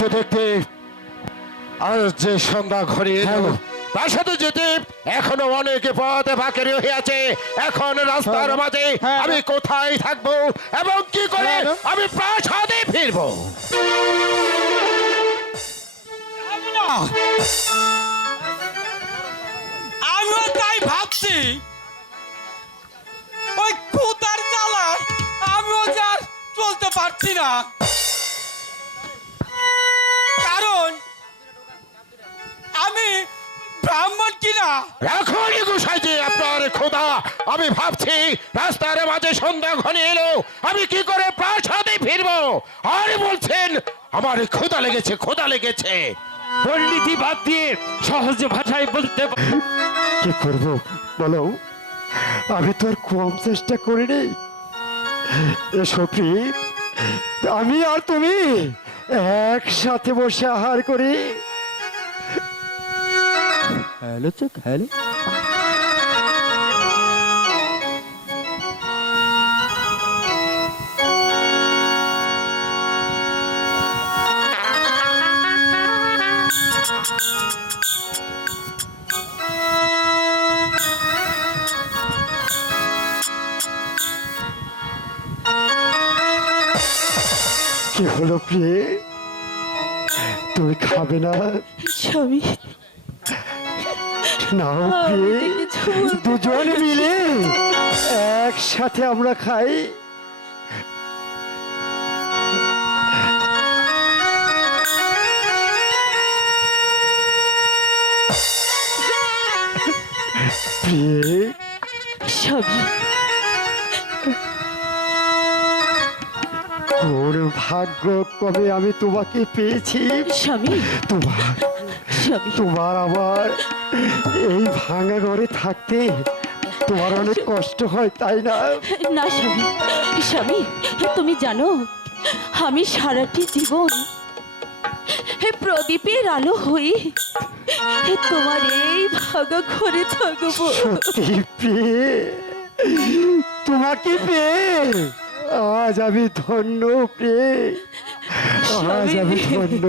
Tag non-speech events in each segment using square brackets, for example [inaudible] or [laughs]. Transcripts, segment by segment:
দেখতে দেখতে আর যে সন্ধ্যা এলো তার সাথে যেতে এখনও অনেক পথ বাকি রয়ে আছে। এখন রাস্তার মাঝে আমি কোথায় থাকব এবং কি করে আমি প্রাসাদে ফিরবো? আমিও তাই ভাবছি। ওই কুতার জ্বালায় আমিও যা চলতে পারছি না। ব্রাহ্মণ কিনা এখন গুসাইছি আপনার খোদা আমি ভাবছি রাস্তার মাঝে সন্ধ্যা ঘনিয়ে এলো। আমি কি করে প্রাসাদে ফিরবো? আর বলছেন আমার খোদা লেগেছে খোদা লেগেছে। পণ্ডিতি বাদ দিয়ে সহজ ভাষায় বলতে কি করব বলো? আমি তো আর কম চেষ্টা করিনি। এসো প্রিয় আমি আর তুমি একসাথে বসে আহার করি। হ্যালো চোখ হ্যালো কি হলো প্রিয়ে? তুমি খাবে না? স্বামী। প্রিয়ে দুজন মিলে একসাথে আমরা খাই। ভাগ্য কবে আমি তোমাকে পেয়েছি? স্বামী তোমার স্বামী। তোমার আবার এই ভাঙা ঘরে থাকতে তোমার অনেক কষ্ট হয় তাই না? না স্বামী স্বামী তুমি জানো আমি সারাটি জীবন হে প্রদীপের আলো হয়ে তোমার এই ভাগা ঘরে থাকব। তোমাকে পেয়ে আজ আমি ধন্য পেয়ে আজ আমি ধন্য।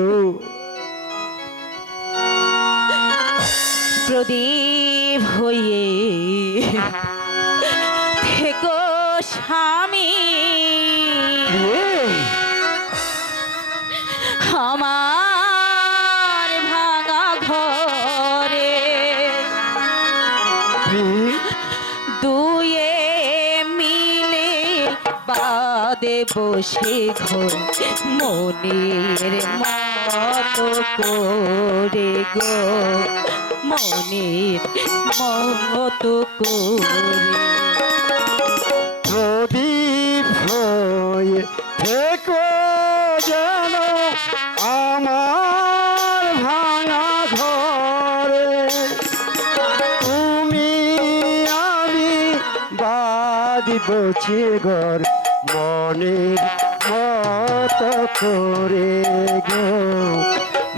প্রদীপ হয়ে থেকো স্বামী। আমার ভাঙা ঘরে দুয়ে মিলে বাদে বসে ঘর। মনের মতো করে গো। মনের মতো প্রদীপ হয়ে থেকো যেন আমার ভাঙা ঘরে, তুমি আমি বাদি বছে ঘর মনের মত করে গো।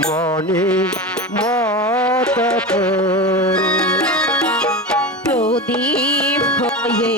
মনের মত করে প্রদীপ হয়ে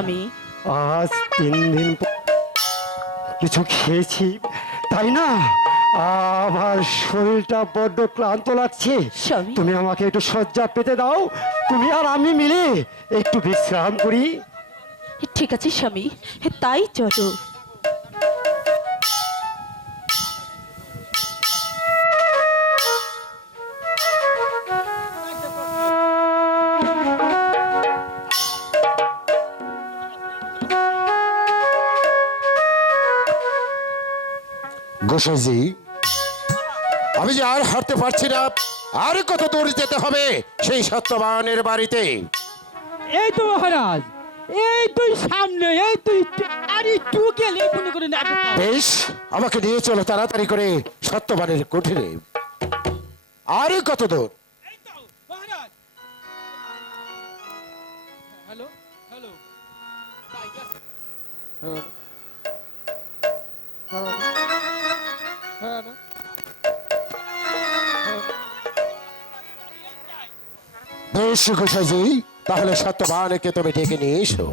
স্বামী। আজ তিন দিন কিছু খেয়েছি তাই না? আমার শরীরটা বড্ড ক্লান্ত লাগছে। স্বামী। তুমি আমাকে একটু শয্যা পেতে দাও তুমি আর আমি মিলে একটু বিশ্রাম করি। ঠিক আছে স্বামী তাই চলো। গোসাইজি আমি যে আর হাঁটতে পারছি না আর কত দূর যেতে হবে সেই সত্যবানের বাড়িতে। এই তো মহারাজ এই তুই সামনে এই তুই আর একটু গেলে মনে করে না বেশ আমাকে নিয়ে চলো তাড়াতাড়ি করে সত্যবানের কুঠিরে। আর কত দূর? এই তো মহারাজ। হ্যালো হ্যালো বেশ গোসাইজি তাহলে সত্যবানকে তুমি ডেকে নিয়ে এসো।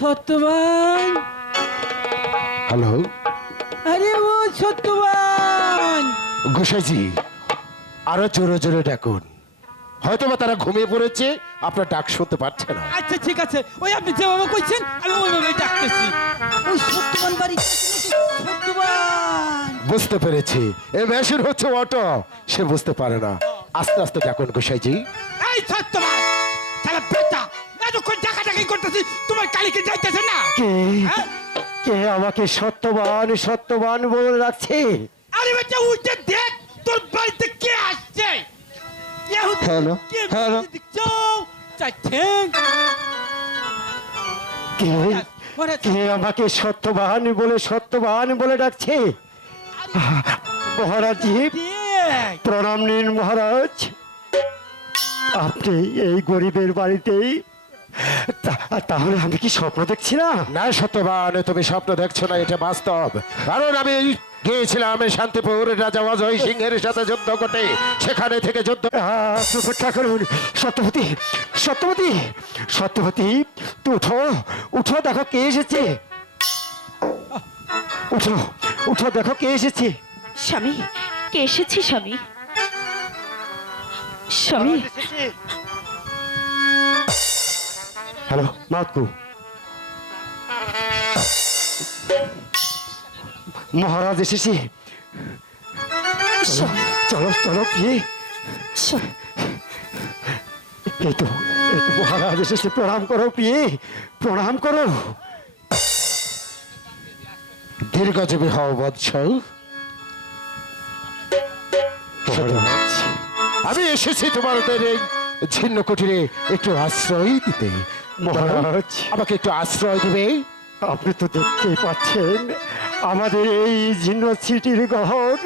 সত্যবান। হ্যালো। আরে ও সত্যবান। গোসাইজি আরও জোরে জোরে ডাকুন। হয়তো বা তারা ঘুমিয়ে পড়েছে আপনার ডাক শুনতে পাচ্ছে না। আচ্ছা ঠিক আছে। ওই আপনি যেভাবে কইছেন আমি ওইভাবে ডাকতেছি। ওই সত্যবান বাড়ি। সত্যবান। বুঝতে পেরেছি। এ মেশিন হচ্ছে অটো। সে বুঝতে পারে না। আস্তে আস্তে ডাকুন গোসাইজি। এই সত্যবান। তাহলে করতেছি? তোমার কালিকে যাইতেছে না? কে? হ্যাঁ? কে আমাকে সত্যবান সত্যবান বলে রাখছে? আরে উঠে দেখ তোর বাড়িতে কে আসছে? কে হ্যালো, কে হ্যালো। দেখছ? চাইছেন কে? কে আমাকে সত্যবান বলে সত্যবান বলে ডাকছে? মহারাজ দেখ। প্রণাম নিন মহারাজ। আপনি এই গরিবের বাড়িতেই তাহলে আমি কি স্বপ্ন দেখছি না? না সত্যবান তুমি স্বপ্ন দেখছ না এটা বাস্তব। কারণ আমি গিয়েছিলাম শান্তিপুর রাজা অজয় সিংহের সাথে যুদ্ধ করতে। সেখানে থেকে যুদ্ধ আহ, অপেক্ষা করুন সত্যবতী সত্যবতী সত্যবতী তো উঠো উঠো দেখো কে এসেছে। উঠো উঠো দেখো কে এসেছে। স্বামী কে এসেছি স্বামী? স্বামী হ্যালো মাতকু মহারাজ এসেছে। চলো চলো কি? এই তো মহারাজ এসেছে প্রণাম করো প্রিয়ে প্রণাম করো। দীর্ঘজীবী হও বৎস আমি এসেছি তোমাদের এই ছিন্ন কুটিরে একটু আশ্রয় দিতে। মহারাজ আমাকে একটু আশ্রয় দিবে। আপনি তো দেখতেই পাচ্ছেন আমাদের এই জীর্ণ সিটির গহন।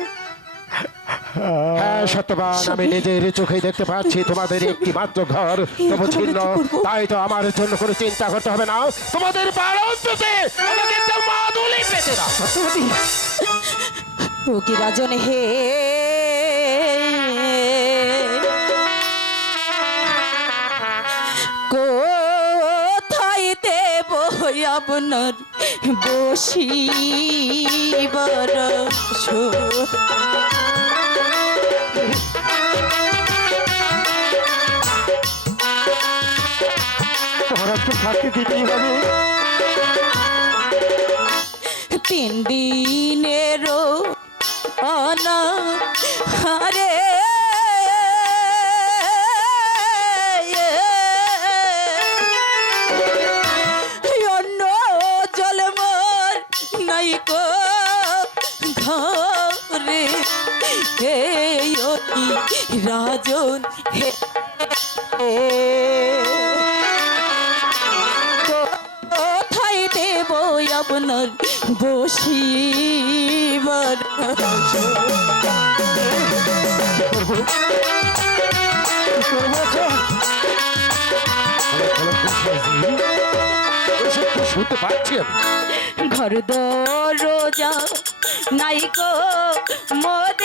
হ্যাঁ সত্যবান আমি নিজের চোখে দেখতে পাচ্ছি তোমাদের একটি মাত্র ঘর। তবু এখন ছিন্ন আমরা তাই তো আমার জন্য কোনো চিন্তা করতে হবে না। তোমাদের রাজন হে থাকতে দিতেই হবে। তিন দিনেরও অনাহারে অন্য হে রাজন হে কোথায় দেব আপনার বসিবার? শুনতে পাচ্ছি আমি ঘর দরজা নাইকো মোদে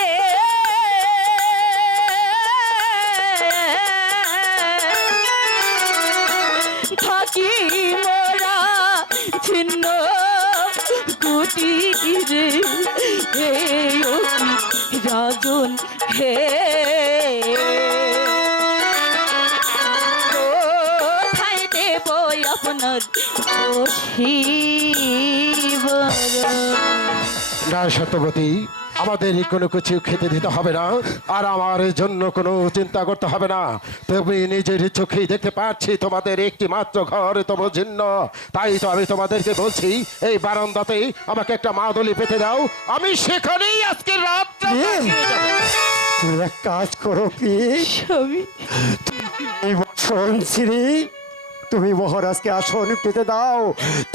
কুটিরে হে রাজন হে। কোথায় দেব আপনার না সত্যবতী আমাদের কোনো কিছু খেতে দিতে হবে না। আর আমার জন্য কোনো চিন্তা করতে হবে না। তুমি নিজের চোখেই দেখতে পাচ্ছি তোমাদের একটি মাত্র ঘর তবু জীর্ণ তাই তো আমি তোমাদেরকে বলছি এই বারান্দাতেই আমাকে একটা মাদলি পেতে দাও। আমি সেখানেই আজকে রাত তুমি এক কাজ করো কি? স্বামী। এই বসন শ্রী তুমি মহারাজকে আসন পেতে দাও।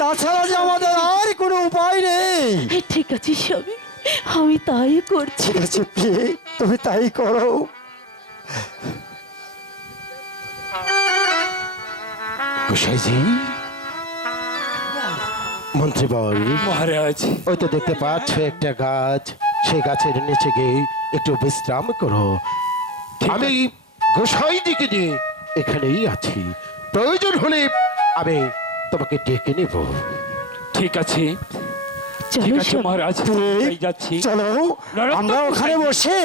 তাছাড়া যে আমাদের আর কোনো উপায় নেই। ঠিক আছে স্বামী। আমি তাই করছি। ঠিক আছে প্রিয়ে তুমি তাই করো। গোসাইজি? মন্ত্রী বল। মহারাজ। ওই তো দেখতে পাচ্ছ একটা গাছ। সেই গাছের নিচে গিয়ে একটু বিশ্রাম করো। আমি গোসাই দিকে নিয়ে এখানেই আছি। প্রয়োজন হলে আমি তোমাকে ডেকে নেব। ঠিক আছে। চলো মহারাজ যাচ্ছি। চলো আমরা ওখানে বসে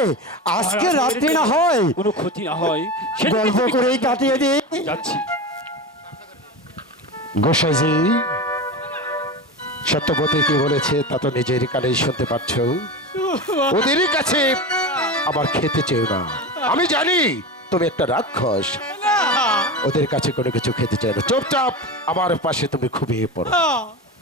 আজকে রাত্রি না হয়। কোনো ক্ষতি না হয়। গল্প করেই কাটিয়ে দিই। যাচ্ছি। গোসাইজি সত্যপতি কি বলেছে তা তো নিজের কানেই শুনতে পাচ্ছ। ওদের কাছে আবার খেতে চেও না। আমি জানি তুমি একটা রাক্ষস। ওদের কাছে কোনো কিছু খেতে চাই না। চুপচাপ আমার পাশে তুমি খুবই পড়ো।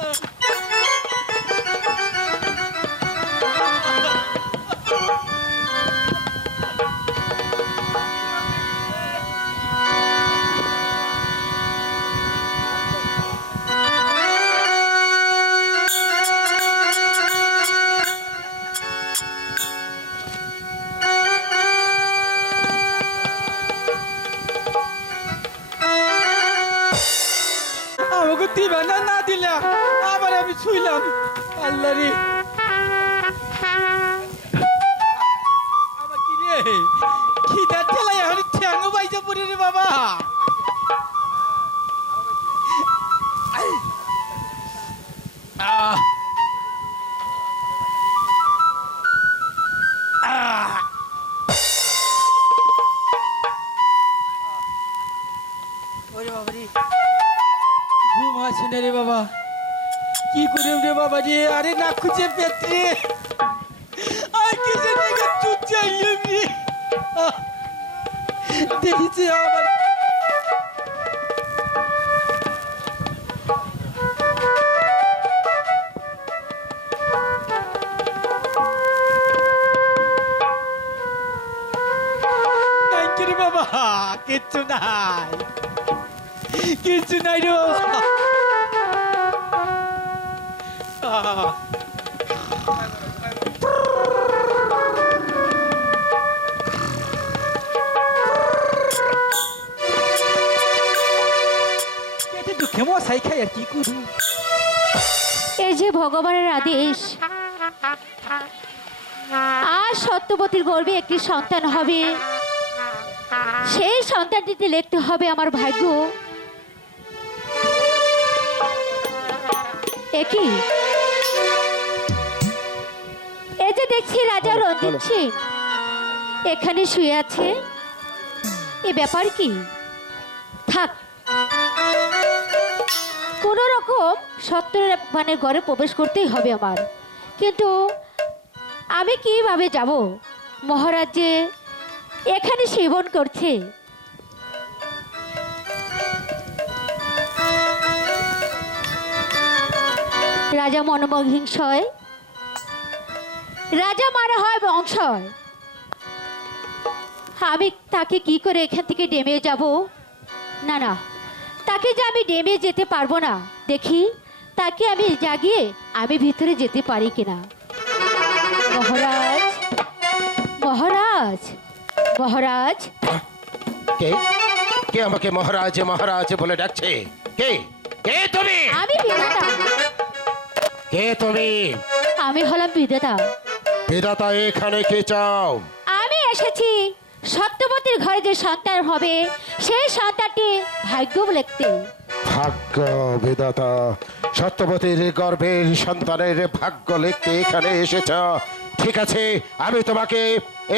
আমাকে [laughs] আল্লাহ রে আবার কি রে? খিদার ঠেলাই এখন ঠ্যাঙ্গো বাইজে পড়ে রে বাবা। আহ। ওরে বাবা রে ঘুম আসে না রে বাবা। কি করে রে বাবা রে আরে না খুঁজে পেত্রে আর কিছু থেকে চুপ চাইলে রে আহ, দেখিছে আবার Thank you রে বাবা কিচ্ছু নাই কিচ্ছু নাই রে বাবা এই যে ভগবানের আদেশ। আর সত্যবতীর গর্ভে একটি সন্তান হবে। সেই সন্তানটিতে লিখতে হবে আমার ভাগ্য। একই দেখছি রাজা রঞ্জিত সিং এখানে শুয়ে আছে। এ ব্যাপার কি? থাক। কোনো রকম সত্তরের মানে ঘরে প্রবেশ করতেই হবে আমার। কিন্তু আমি কীভাবে যাব? মহারাজ যে এখানে সেবন করছে। রাজা মনমহিংসয় রাজা মারা হয় বংশয় আমি তাকে কি করে এখান থেকে ডেমে যাব? না না তাকে যে আমি ডেমে যেতে পারব না দেখি তাকে আমি জাগিয়ে আমি ভিতরে যেতে পারি কিনা। মহারাজ মহারাজ মহারাজ। কে? কে আমাকে মহারাজ মহারাজ বলে ডাকছে? কে? কে তুমি? আমি বিধাতা। কে তুমি? আমি হলাম বিধাতা। বিধাতা এখানে কে চাও? আমি এসেছি। সত্যবতীর ঘরে যে সন্তান হবে সেই সন্তানটি ভাগ্য লিখতে ভাগ্য বিধাতা সত্যবতীর গর্ভের সন্তানের ভাগ্য লিখতে এখানে এসেছ। ঠিক আছে আমি তোমাকে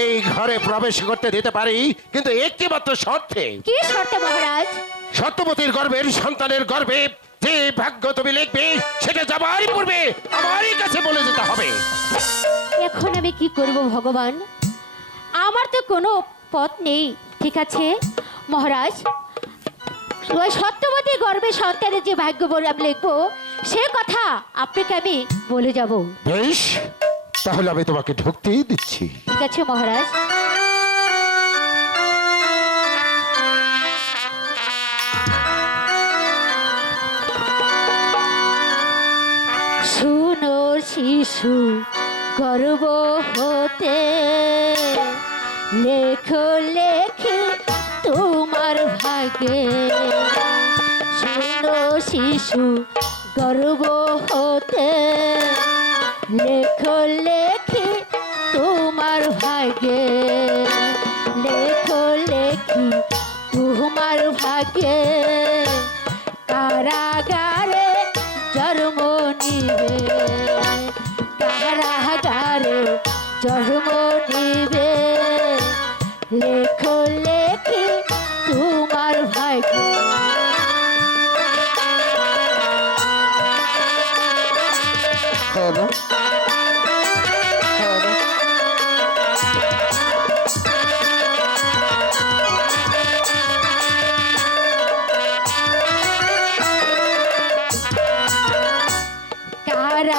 এই ঘরে প্রবেশ করতে দিতে পারি কিন্তু একটি মাত্র শর্তে। কি শর্তে মহারাজ? সত্যবতীর গর্ভের সন্তানের গর্ভে যে ভাগ্য তুমি লিখবে সেটা যাবারই পূর্বে আমারই কাছে বলে যেতে হবে। এখন আমি কি করব ভগবান? আমার তো কোনো পথ নেই ঠিক আছে? মহারাজ ওই সত্যবতী গর্বে সন্তানের যে ভাগ্য বলে আমি লিখব সে কথা আপনাকে আমি বলে যাব। বেশ তাহলে আমি তোমাকে ঢুকতেই দিচ্ছি। ঠিক আছে মহারাজ। শিশু গর্ব হতে লেখো, লেখে তোমার ভাগে। শুনো শিশু গর্ব হতে লেখো, লেখে তোমার ভাগে। লেখো, লেখি তোমার ভাগে।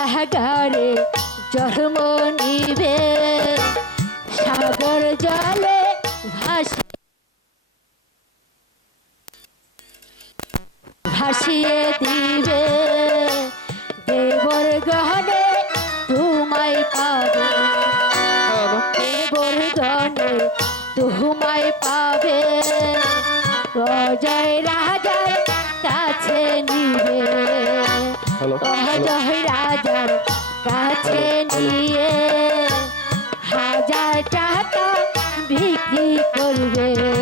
কারাগারে জন্ম নিবে। সাগর জলে ভাসি ভাসিয়ে দিবে। দেবর গহনে তোমায় পাবে। দেবর গহনে তোমায় পাবে। অজয় রাজার কাছে নিবে। রাজার কাছে নিয়ে হাজার টাকা বিক্রি করবে।